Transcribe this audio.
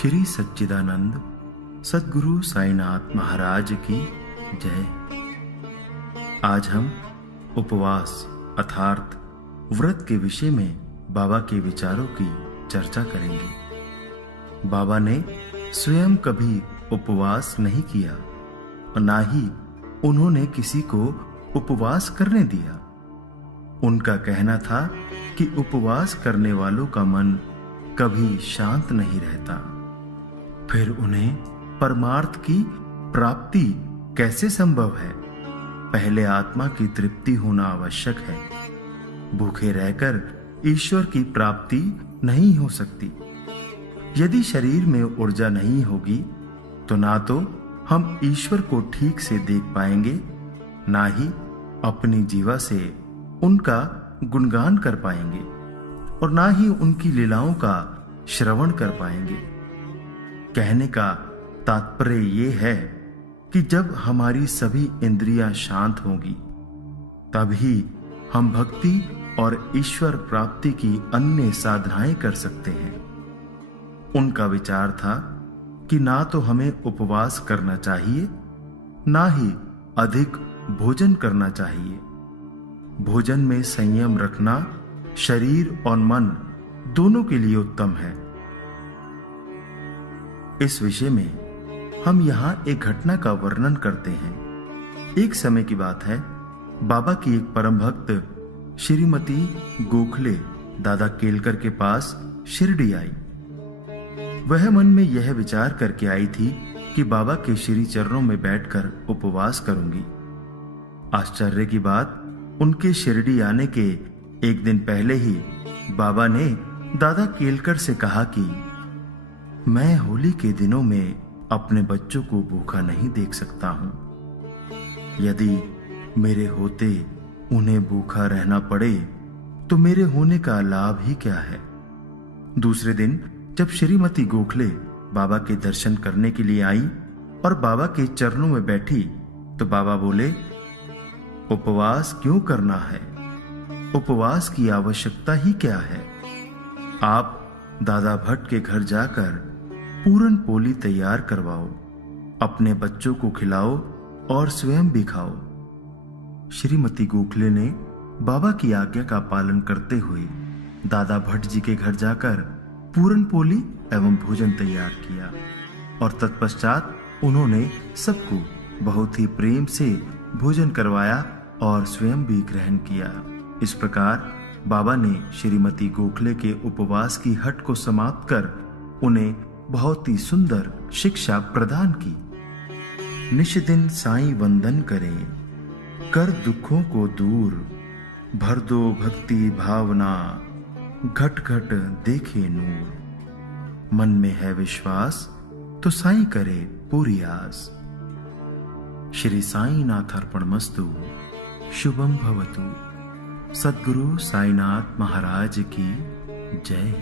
श्री सच्चिदानंद सद्गुरु साईनाथ महाराज की जय। आज हम उपवास अर्थात व्रत के विषय में बाबा के विचारों की चर्चा करेंगे। बाबा ने स्वयं कभी उपवास नहीं किया और ना ही उन्होंने किसी को उपवास करने दिया। उनका कहना था कि उपवास करने वालों का मन कभी शांत नहीं रहता। फिर उन्हें परमार्थ की प्राप्ति कैसे संभव है? पहले आत्मा की तृप्ति होना आवश्यक है। भूखे रहकर ईश्वर की प्राप्ति नहीं हो सकती। यदि शरीर में ऊर्जा नहीं होगी तो ना तो हम ईश्वर को ठीक से देख पाएंगे, ना ही अपनी जीवा से उनका गुणगान कर पाएंगे और ना ही उनकी लीलाओं का श्रवण कर पाएंगे। कहने का तात्पर्य ये है कि जब हमारी सभी इंद्रियां शांत होंगी तभी हम भक्ति और ईश्वर प्राप्ति की अन्य साधनाएं कर सकते हैं। उनका विचार था कि ना तो हमें उपवास करना चाहिए, ना ही अधिक भोजन करना चाहिए। भोजन में संयम रखना शरीर और मन दोनों के लिए उत्तम है। इस विषय में हम यहां एक घटना का वर्णन करते हैं। एक समय की बात है, बाबा की एक परम भक्त श्रीमती गोखले दादा केलकर के पास शिरडी आई। वह मन में यह विचार करके आई थी कि बाबा के श्री चरणों में बैठकर उपवास करूंगी। आश्चर्य की बात, उनके शिरडी आने के एक दिन पहले ही बाबा ने दादा केलकर से कहा कि मैं होली के दिनों में अपने बच्चों को भूखा नहीं देख सकता हूं। यदि मेरे होते उन्हें भूखा रहना पड़े तो मेरे होने का लाभ ही क्या है। दूसरे दिन जब श्रीमती गोखले बाबा के दर्शन करने के लिए आई और बाबा के चरणों में बैठी तो बाबा बोले, उपवास क्यों करना है? उपवास की आवश्यकता ही क्या है? आप दादा भट्ट के घर जाकर पूरन पोली तैयार करवाओ, अपने बच्चों को खिलाओ और स्वयं भी खाओ। श्रीमती गोखले ने बाबा की आज्ञा का पालन करते हुए दादा भट्ट जी के घर जाकर पूरन पोली एवं भोजन तैयार किया और तत्पश्चात उन्होंने सबको बहुत ही प्रेम से भोजन करवाया और स्वयं भी ग्रहण किया। इस प्रकार बाबा ने श्रीमती गोखले के उपवास की हट को समाप्त कर उन्हें बहुत ही सुंदर शिक्षा प्रदान की। निश दिन साईं वंदन करें, कर दुखों को दूर, भर दो भक्ति भावना, घट घट देखे नूर। मन में है विश्वास तो साईं करे पूरी आस। श्री साईनाथ अर्पणमस्तु। शुभम भवतु। सद्गुरु साईनाथ महाराज की जय।